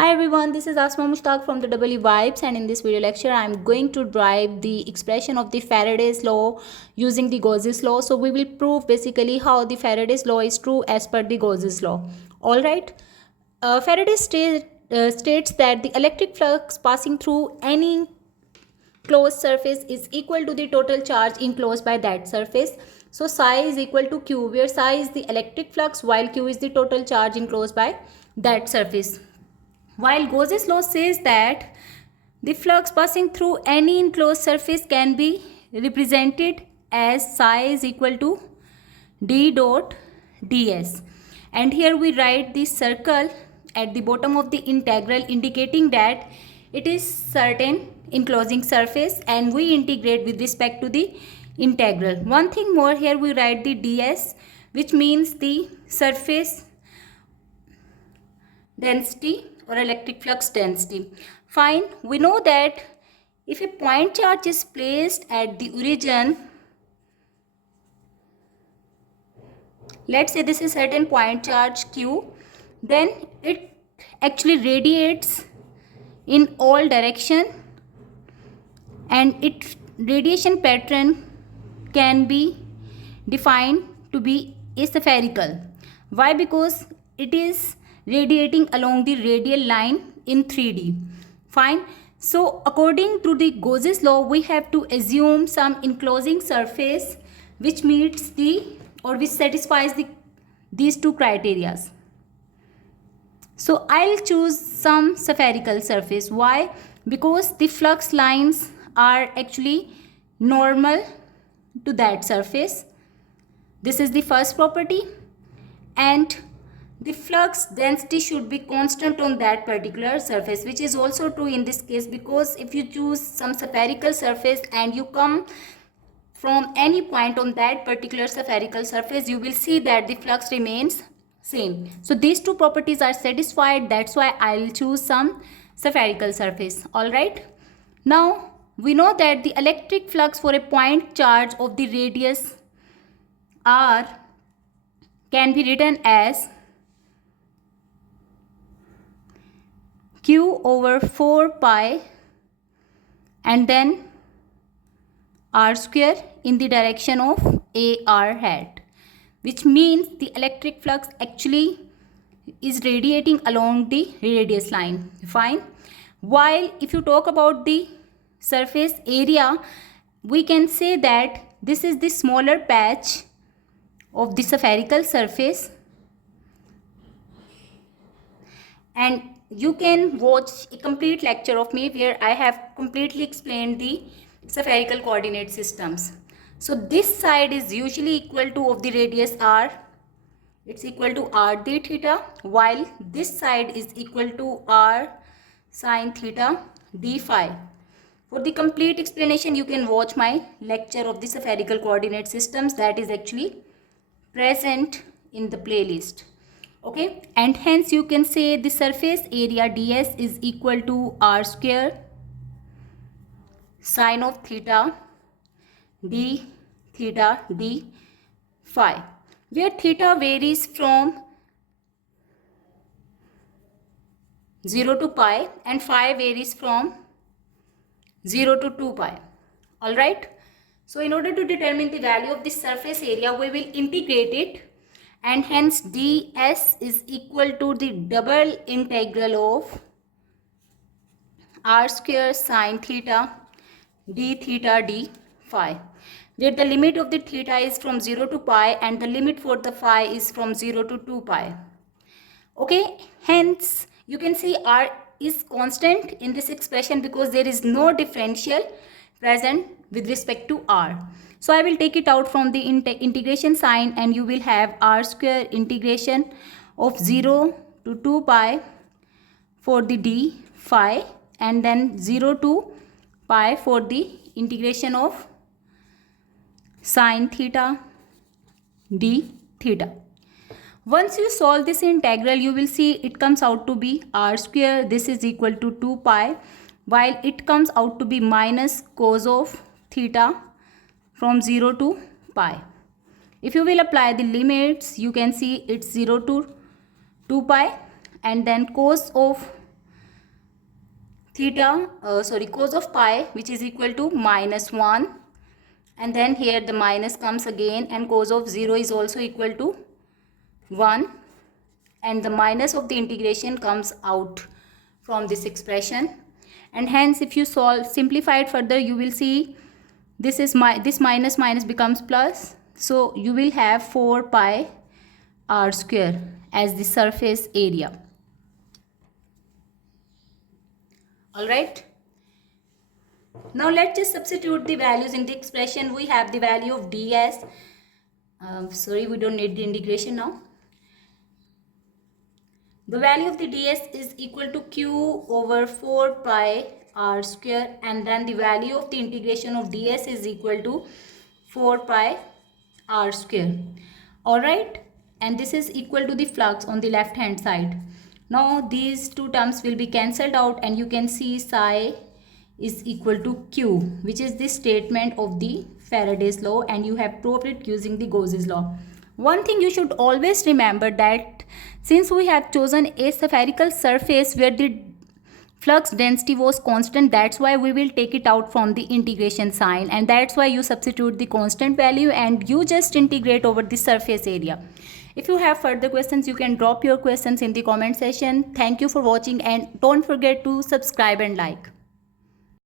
Hi everyone, this is Asma Mushtaq from the eevibes, and in this video lecture I am going to derive the expression of the Faraday's law using the Gauss law. So we will prove basically how the Faraday's law is true as per the Gauss law. Alright, Faraday states that the electric flux passing through any closed surface is equal to the total charge enclosed by that surface. So psi is equal to q, where psi is the electric flux while q is the total charge enclosed by that surface. While Gauss law says that the flux passing through any enclosed surface can be represented as psi is equal to d dot ds. And here we write the circle at the bottom of the integral, indicating that it is certain enclosing surface, and we integrate with respect to the integral. One thing more, here we write the ds, which means the surface density or electric flux density. Fine, we know that if a point charge is placed at the origin, let's say this is certain point charge q, then it actually radiates in all direction, and its radiation pattern can be defined to be aspherical. Why? Because it is radiating along the radial line in 3D. Fine. So according to the Gauss law, we have to assume some enclosing surface which meets the or which satisfies these two criteria. So I'll choose some spherical surface. Why? Because the flux lines are actually normal to that surface. This is the first property, and the flux density should be constant on that particular surface, which is also true in this case, because if you choose some spherical surface and you come from any point on that particular spherical surface, you will see that the flux remains same. So these two properties are satisfied. That's why I'll choose some spherical surface. All right. Now we know that the electric flux for a point charge of the radius r can be written as q over 4 pi and then r square in the direction of ar hat, which means the electric flux actually is radiating along the radius line. Fine. While if you talk about the surface area, we can say that this is the smaller patch of the spherical surface, and you can watch a complete lecture of me where I have completely explained the spherical coordinate systems. So this side is usually equal to of the radius r, it's equal to r d theta, while this side is equal to r sine theta d phi. For the complete explanation, you can watch my lecture of the spherical coordinate systems that is actually present in the playlist. Okay, and hence you can say the surface area ds is equal to r square sine of theta d theta d phi, where theta varies from 0 to pi and phi varies from 0 to 2 pi. All right. So in order to determine the value of this surface area, we will integrate it, and hence ds is equal to the double integral of r square sine theta d theta d phi, where the limit of the theta is from 0 to pi and the limit for the phi is from 0 to 2 pi. Okay, hence you can see r is constant in this expression because there is no differential present with respect to r. So I will take it out from the integration sign, and you will have r square integration of 0 to 2 pi for the d phi, and then 0 to pi for the integration of sine theta d theta. Once you solve this integral, you will see it comes out to be r square, this is equal to 2 pi, while it comes out to be minus cos of theta from 0 to pi. If you will apply the limits, you can see it's 0 to 2 pi, and then cos of cos of pi, which is equal to -1, and then here the minus comes again, and cos of 0 is also equal to 1, and the minus of the integration comes out from this expression. And hence if you simplify it further, you will see this minus becomes plus, so you will have 4 pi r square as the surface area. Alright, now let's just substitute the values in the expression. We have the value of ds, we don't need the integration now. The value of the ds is equal to q over 4 pi r square, and then the value of the integration of ds is equal to 4 pi r square. Alright, and this is equal to the flux on the left hand side. Now these two terms will be cancelled out, and you can see psi is equal to q, which is the statement of the Faraday's law, and you have proved it using the Gauss's law. One thing you should always remember, that since we have chosen a spherical surface where the flux density was constant, that's why we will take it out from the integration sign, and that's why you substitute the constant value and you just integrate over the surface area. If you have further questions, you can drop your questions in the comment section. Thank you for watching, and don't forget to subscribe and like.